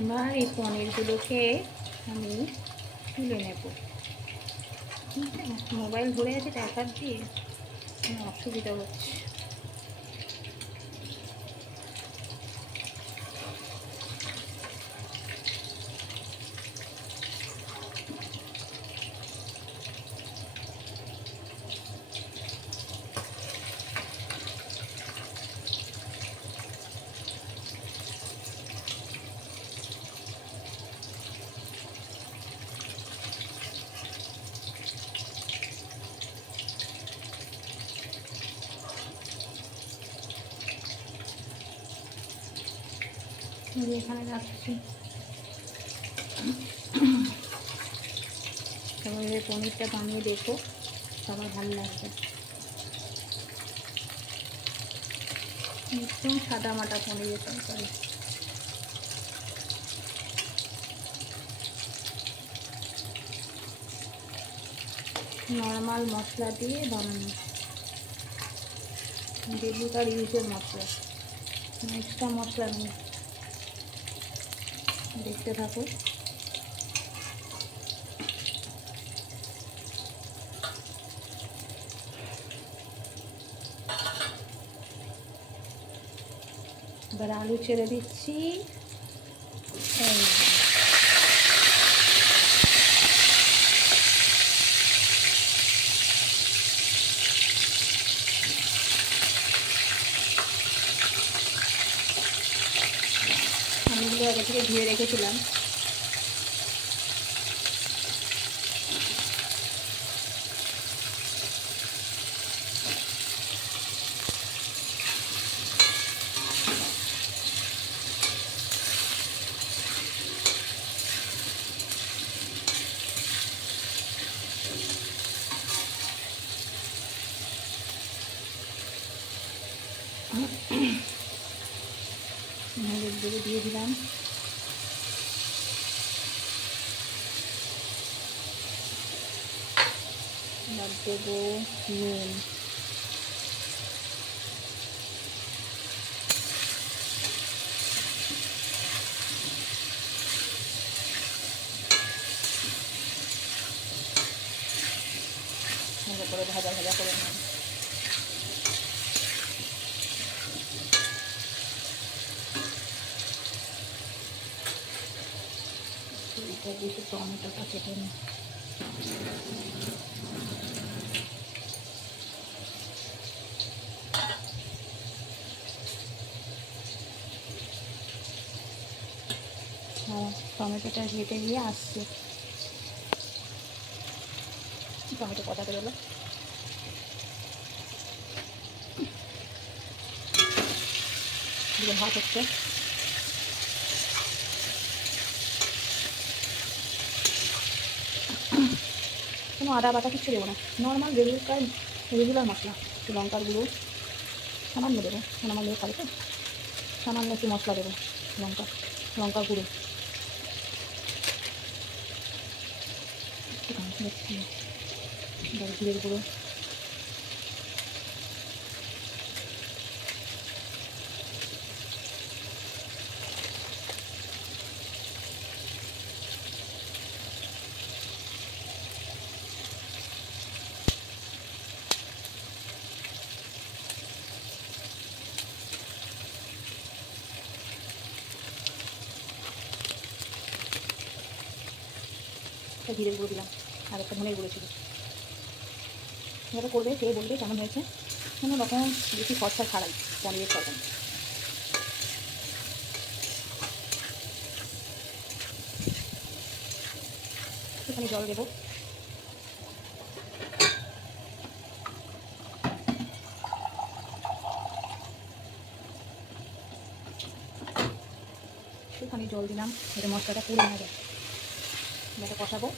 এবার এই পনিরগুলোকে আমি তুলে নেব। মোবাইল ধরে আছে তো এক হাত দিয়ে, অসুবিধা হচ্ছে। এখানে রাখছি। সবাই পনিরটা বানিয়ে দেখো, সবার ভালো লাগবে। একদম সাদা মাটা পনিরের তরকারি। নর্মাল মশলা দিয়ে বানানো, ডেলিকার ইউজের মশলা, এক্সট্রা মশলা নেই। দেখতে থাকো। এবার আলু ছেড়ে দিচ্ছি। আলুগুলো আগে থেকে ধুয়ে রেখেছিলাম। হলুদ গুঁড়ো দিয়ে দিলাম। এবার দেবো নুন। ভালো করে ভাজা ভাজা করে নেব। এটা দিয়ে টমেটোটা কেটে নিই। টমেটোটা কেটে দিয়ে আসছে। টমেটো কটা বেরোলো। ভাত হচ্ছে। কোনো আদা বাটা কিচ্ছু দেবো না, নর্মাল রেগুলার মশলা। একটু লঙ্কার গুঁড়ো সামান্য দেবো, আমার মেয়ে খাবে তো, সামান্য একটু মশলা দেবো। লঙ্কার গুঁড়ো, জিরের গুঁড়ো। জিরের গুঁড়ো দিলাম, আর একটা ধনের গুঁড়ো ছিল। এভাবে করবে, খেয়ে বলবে কেমন হয়েছে। কোনো রকম বেশি খরচা ছাড়াই পনিরের তরকারি। একটুখানি জল দেবো। একটুখানি জল দিলাম, এটা মশলাটা পুড়ে না যায়। এটাকে কষাবো,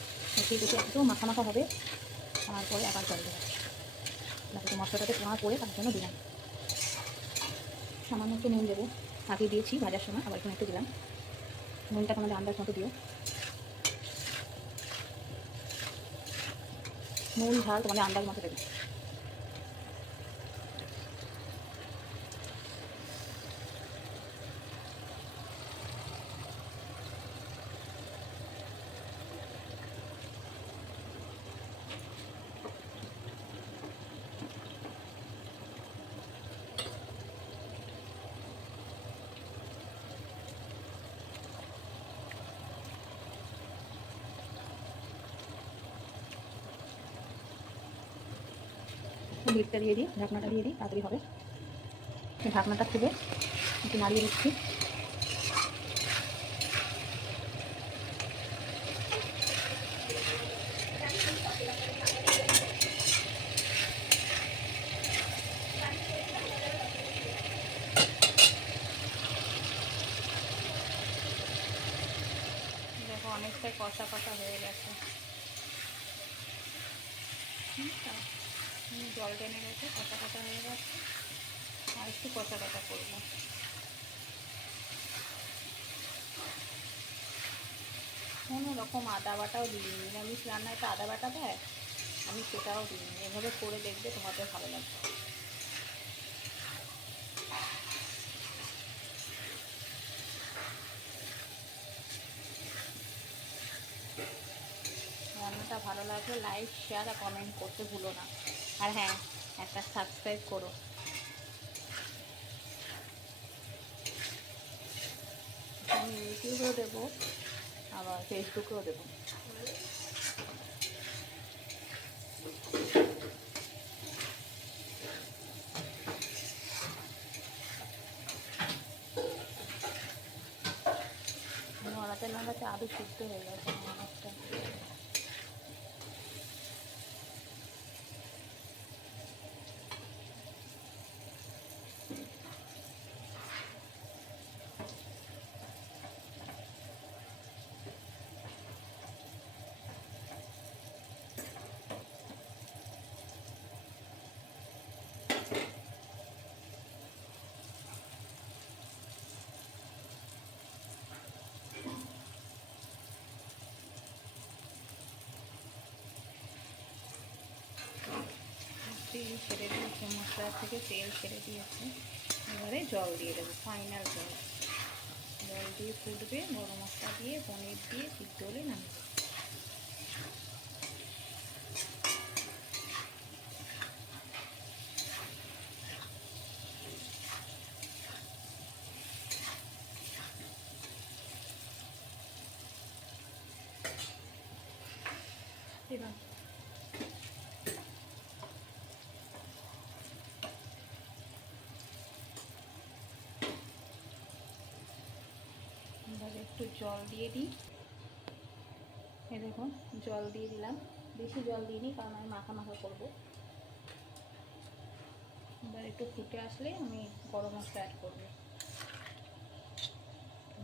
ঠিক আছে, একটু মাখা মাখা হবে। তারপরে আবার জল দেবো, যাতে মশলাটাতে পোড়া করে তার জন্য দিলাম। সামান্য একটু নুন দেবো, আগে দিয়েছি ভাজার সময়, আবার এখন একটু দিলাম। নুনটা তোমাদের আন্দাজ মতো দিও। নুন ঝাল তোমাদের আন্দাজ মতো দেবে। লিডটা দিয়ে দিই, ঢাকনাটা দিয়ে দিই, তাড়াতাড়ি হবে। ঢাকনাটা খুলে একটু নাড়িয়ে দিচ্ছি। দেখো অনেকটাই কষা কষা হয়ে গেছে, জল টেনে গেছে, কষা কষা হয়ে গেছে। আর একটু কষা কষা করবো। কোনো রকম আদা বাটাও দিইনি, নিরামিষ রান্নায় তো আদা বাটা দেয়, আমি সেটাও দিইনি। এভাবে করে দেখবে, তোমাদের ভালো লাগবে। রান্নাটা ভালো লাগলে লাইক, শেয়ার আর কমেন্ট করতে ভুলো না। আর হ্যাঁ, একটা সাবস্ক্রাইব করো। আমি ইউটিউবেও দেবো, আবার ফেসবুকেও দেবো। নড়াতে নড়াতে আলু সিদ্ধ হয়ে গেছে অনেকটা। তেল ছেড়ে দিয়েছে, মশলা থেকে তেল ছেড়ে দিয়েছে। এবারে জল দিয়ে দেবো, ফাইনাল জল। জল দিয়ে ফুটবে, গরম মশলা দিয়ে, পনির দিয়ে সিদ্ধ হলে নামিয়ে দেবো। এবার একটু জল দিয়ে দিই। এ দেখুন, জল দিয়ে দিলাম, বেশি জল দিইনি কারণ আমি মাখা মাখা করবো। এবার একটু ফুটে আসলে আমি গরম মশলা অ্যাড করবো।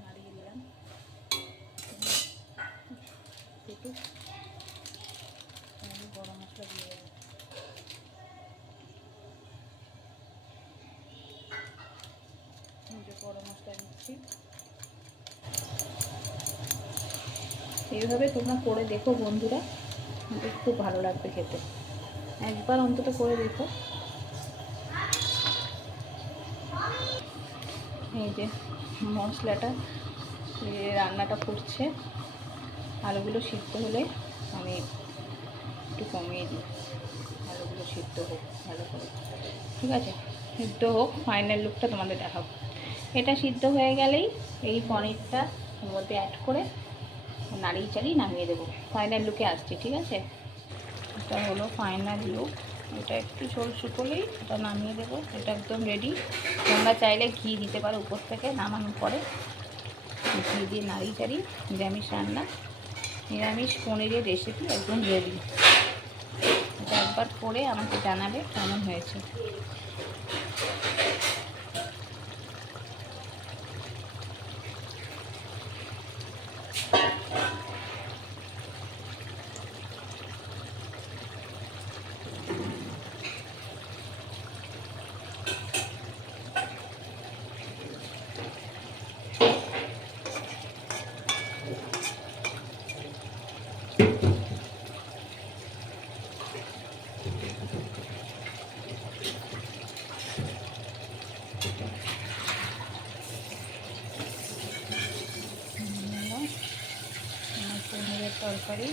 নাড়িয়ে দিলাম, ফুটুক, আমি গরম মশলা দিয়ে দেবো। গরম মশলা দিচ্ছি। এইভাবে তোমরা করে দেখো বন্ধুরা, খুব ভালো লাগবে খেতে। একবার অন্তত করে দেখো। এই যে মশলাটা, রান্নাটা ফুটছে, আলুগুলো সিদ্ধ হলে আমি একটু কমিয়ে দিই। আলুগুলো সিদ্ধ হোক ভালো করে, ঠিক আছে? সিদ্ধ হোক, ফাইনাল লুকটা তোমাদের দেখাবো। এটা সিদ্ধ হয়ে গেলেই এই পনিরটা ওর মধ্যে অ্যাড করে নাড়িয়ে চালিয়ে নামিয়ে দেবো। ফাইনাল লুকে আসছে, ঠিক আছে? এটা হলো ফাইনাল লুক। এটা একটু ঝোল শুকোলেই এটা নামিয়ে দেবো। এটা একদম রেডি। তোমরা চাইলে ঘি দিতে পারো উপর থেকে, নামানোর পরে ঘি দিয়ে নাড়িয়ে চাড়িয়ে নিরামিষ রান্না, নিরামিষ পনিরের রেসিপি একদম রেডি। এটা একবার করে আমাকে জানাবে কেমন হয়েছে। পনিরের তরকারি